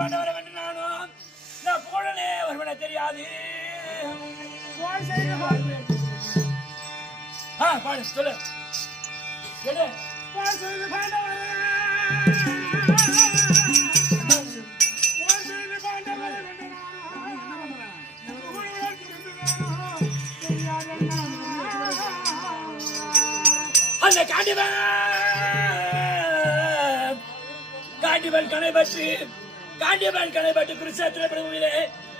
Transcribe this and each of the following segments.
பாண்டவரை வென்று நானும் நான் போடனே வருவன தெரியாது. பாடு சொல்லு சொல்லு. அந்த காண்டிவன் கணை பற்றி குருசேத்திர பிரபுவிலே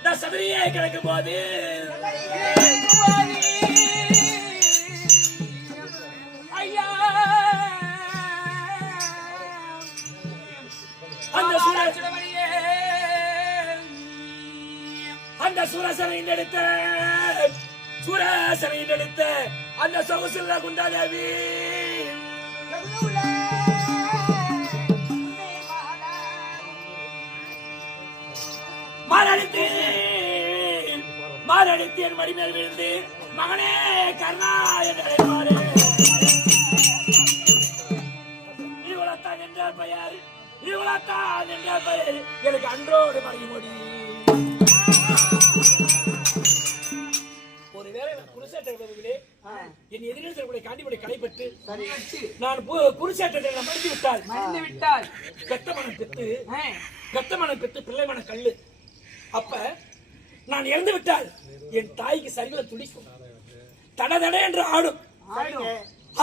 நான் சபரியே கிடக்கும் போது அந்த சூரசனை எடுத்த அந்த சொகுசுள்ள குண்டாதேவி மாரடித்து என் மடிமேல் விழுந்து மகனே கர்ணா என்று அழைப்பாரு. இவ்வளத்தான் என்றார் பெயர் எனக்கு அன்றோடு மறைய முடியும். ஒருவேளை நான் குருசேட்டர்களே என் எதிரில் காண்டிபடி கடைபெற்று நான் குருசேட்டத்தை மறைந்து விட்டால் பெத்தமனம் பெற்று பிள்ளை மன கல்லு. அப்ப நான் இறந்து விட்டால் என் தாய்க்கு சரிகளை துடிக்கும், தடதட என்று ஆடும்.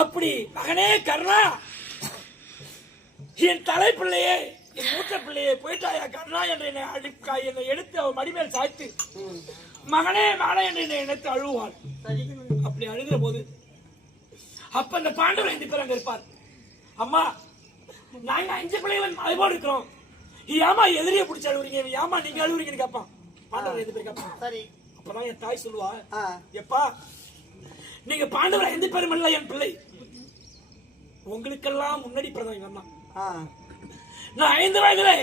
அப்படி மகனே கர்ணா, என் தலை பிள்ளையே என் மூத்த பிள்ளையே போயிட்டாயா கர்ணா என்று என்னை எடுத்து அவன் மடிமேல் சாய்த்து மகனே மகனே என்று என்னை நினைத்து அழுவாள். அப்படி அழுகிற போது அப்ப அந்த பாண்டவர் 5 பேர் அங்க இருப்பார். அம்மா நாங்க 5 பிள்ளைகள் மலைபோடு இருக்கிறோம், ஏமா எதிரியை பிடிச்சி அழுவுறீங்க, ஏமா நீங்க அழுவுறீங்கன்னு கேட்பான். பாண்டவர் 5 பேர் கேட்பான். அப்பதான் என் தாய் சொல்லுவா, எப்பா நீங்க பாண்டவர் 5 பேரும் இல்ல என் பிள்ளை, உங்களுக்கெல்லாம் முன்னாடி பிறந்தவங்க தான். நான் 5 வயதிலே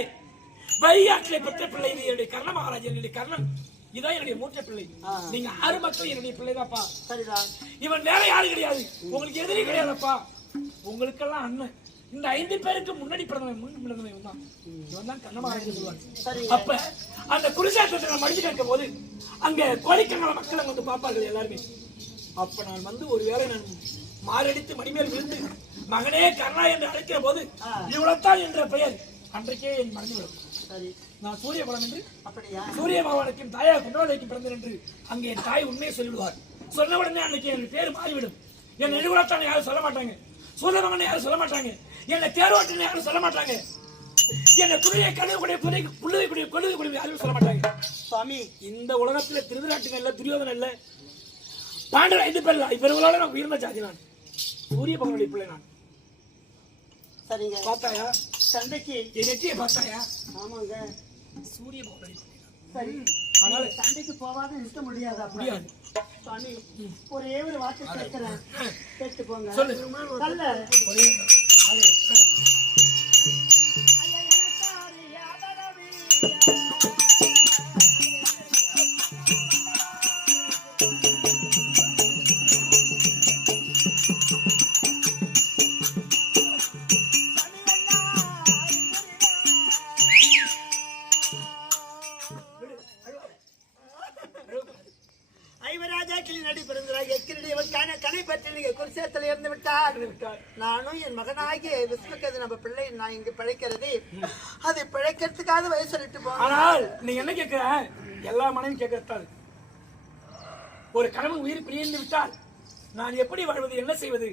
வையாற்றிலே பெற்ற பிள்ளை என்னுடைய கர்ண மகாராஜ், என்னுடைய கர்ணன் இதான் என்னுடைய மூத்த பிள்ளை. நீங்க 6 மக்கள் என்னுடைய பிள்ளைதாப்பா. இவன் வேற யாரும் கிடையாது, உங்களுக்கு எதிரி கிடையாதுப்பா, உங்களுக்கெல்லாம் அண்ணன். இந்த 5 பேருக்கு முன்னாடி பிறந்தவன் தான், இவன் தான் கர்ண மகாராஜ் சொல்லுவாங்க. அப்ப அந்த குருசேத்திரத்தை நான் மடிச்சு கேட்கும் போது அங்க கோடிக்கணக்கான மக்கள் அங்க வந்து பார்ப்பார்கள் எல்லாருமே. அப்ப நான் வந்து ஒருவேளை நான் மாரடித்து மணிமேல் விழுந்து மகனே கர்ணா என்று அழைக்கிற போது இவ்வளத்தான் என்ற பெயர் அன்றைக்கே என் மனதில் நான் சூரிய பலம் என்று சூரிய பகவானுக்கும் தாயா குண்டோதைக்கும் பிறந்தேன் என்று அங்கே என் தாய் உண்மையை சொல்லிவிடுவார். சொன்ன உடனே அன்னைக்கு என் பேர் மாறிவிடும். என் நெடுகுலத்தான் யாரும் சொல்ல மாட்டாங்க, சூரியமகன் யாரும் சொல்ல மாட்டாங்க, என்னை தேர்வாட்டின யாரும் சொல்ல மாட்டாங்க, என்னை குடியை கழுவக்கூடிய புள்ளுவைக்கூடிய கொள்ளுக்கூடிய யாரும் சொல்ல மாட்டாங்க. சுவாமி, இந்த உலகத்துல திருதராட்டின இல்ல, துரியோதன இல்ல, பாண்டவர் 5 பேர் இல்ல, இவர்களோட நான் உயர்ந்த ஜாதி. நான் சூரிய பகவானுடைய பிள்ளை. நான் சரிங்க பார்த்தாயா சண்டைக்கு என் நெற்றியை பார்த்தாயா? ஆமாங்க, சூரிய பகவானுடைய சரி. அதனால சண்டைக்கு போகாத இருக்க முடியாது. முடியாது சுவாமி, ஒரே ஒரு வார்த்தை கேட்கிறேன், கேட்டு போங்க. சொல்லு. நல்ல ஒரே நானும் என் மகனாகிய விஸ்வகது நம்ம பிள்ளை நான் இங்கு பிழைக்கிறது, அதை பிழைக்கிறதுக்காக வயசு சொல்லிட்டு போறேன். ஆனால் நீ என்ன கேட்கிற? எல்லா மனைவியும் கேட்கறது, ஒரு கணவன் உயிர் பிரிந்து விட்டால் நான் எப்படி வாழ்வது, என்ன செய்வது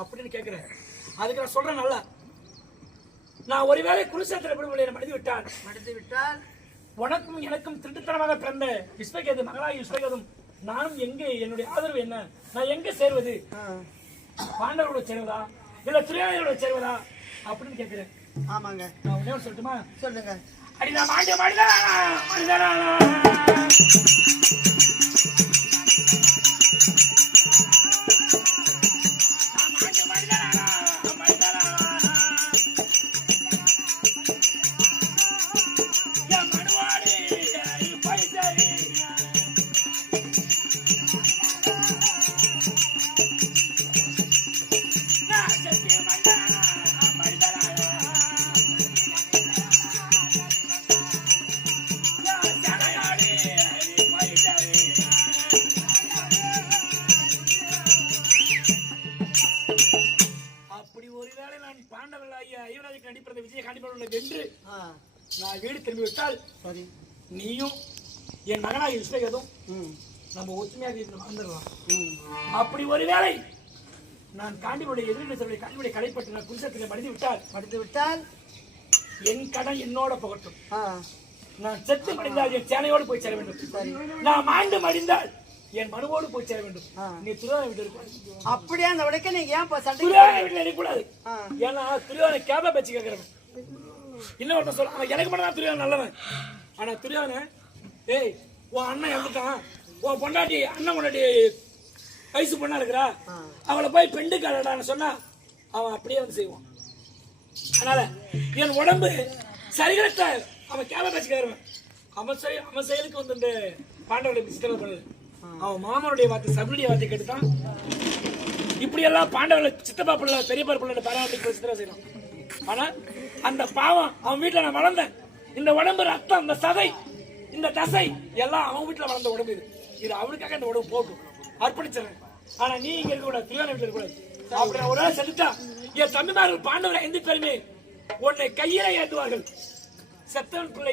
அப்படின்னு கேட்கிறேன். அதுக்கு நான் சொல்றேன், நல்லா நான் ஒருவேளை குருசேத்திர பிரபுவை மடிந்து விட்டால் உனக்கும் எனக்கும் திருட்டுத்தனமாக பிறந்த விஸ்வகேது மகனாகி விஸ்வகேதும் நானும் எங்கே, என்னுடைய ஆதரவு என்ன, நான் எங்க சேர்வது, பாண்டவரோட சேர்வதா இல்ல துரியோதனரோட சேர்வதா அப்படின்னு கேட்கிறேன். ஆமாங்க, நான் உடனே சொல்லட்டுமா? சொல்லுங்க. அடி நான் மாண்டே யுவராஜுக்கு நடிப்பிறந்த விஜய காண்டிபுரம் வென்று நான் வீடு திரும்பி விட்டால் சரி நீயும் என் மகனாக விஸ்வகதும் நம்ம ஒற்றுமையாக வீட்டில் வாழ்ந்துடலாம். அப்படி ஒருவேளை நான் காண்டிபுடைய எதிர்ப்பு காண்டிபுடைய கடைப்பட்டு நான் குடிசத்தில் மடிந்து விட்டால் என் கடன் என்னோட புகட்டும். நான் செத்து மடிந்தால் என் சேனையோடு போய் சேர வேண்டும். நான் மாண்டு மடிந்தால் என் மனுவோடு போய் சேர வேண்டும். நீ துரியோதன வீட்டு இருக்க அப்படியே அந்த உடைக்க நீங்க ஏன் துரியோதன வீட்டுல இருக்கக்கூடாது. ஏன்னா துரியோதன கேப பேச்சு கேட்கிறவன். இன்னொருத்த சொல்ல அவன் எனக்கு மட்டும் தான் துரியோதன நல்லவன். ஆனா துரியோதன ஏய் உன் அண்ணன் இறந்துட்டான், உன் பொண்டாட்டி அண்ணன் பொண்டாட்டி வயசு பொண்ணா இருக்கிறா, அவளை போய் பெண்டு காலடான்னு சொன்னா அவன் அப்படியே வந்து செய்வான். அதனால என் உடம்பு சரிகட்ட அவன் கேப பேச்சு கேட்கிறவன். அவன் செயலுக்கு வந்து இந்த பாண்டவர்களுக்கு சித்திர பண்ணல. அவன் மாமனுடைய வார்த்தை சகுனுடைய வார்த்தை கேட்டுதான் இப்படி எல்லாம் பாண்டவர்களை சித்தப்பா பிள்ளை பெரியப்பா பிள்ளை பாராட்டி சித்திர செய்யணும். ஆனா அந்த பாவம் அவன் வீட்டுல நான் வளர்ந்தேன். இந்த உடம்பு ரத்தம், இந்த சதை, இந்த தசை எல்லாம் அவன் வீட்டுல வளர்ந்த உடம்பு. இது அவனுக்காக இந்த உடம்பு போட்டும் அர்ப்பணிச்சிடறேன். ஆனா நீ இங்க இருக்க கூடாது, துரியோதன வீட்டுல இருக்க கூடாது. அப்படி ஒரு நாள் செலுத்தா என் தம்பிமார்கள் பாண்டவரை எந்த பெருமே உன்னை கையில ஏந்துவார்கள். செத்தவன் பிள்ளை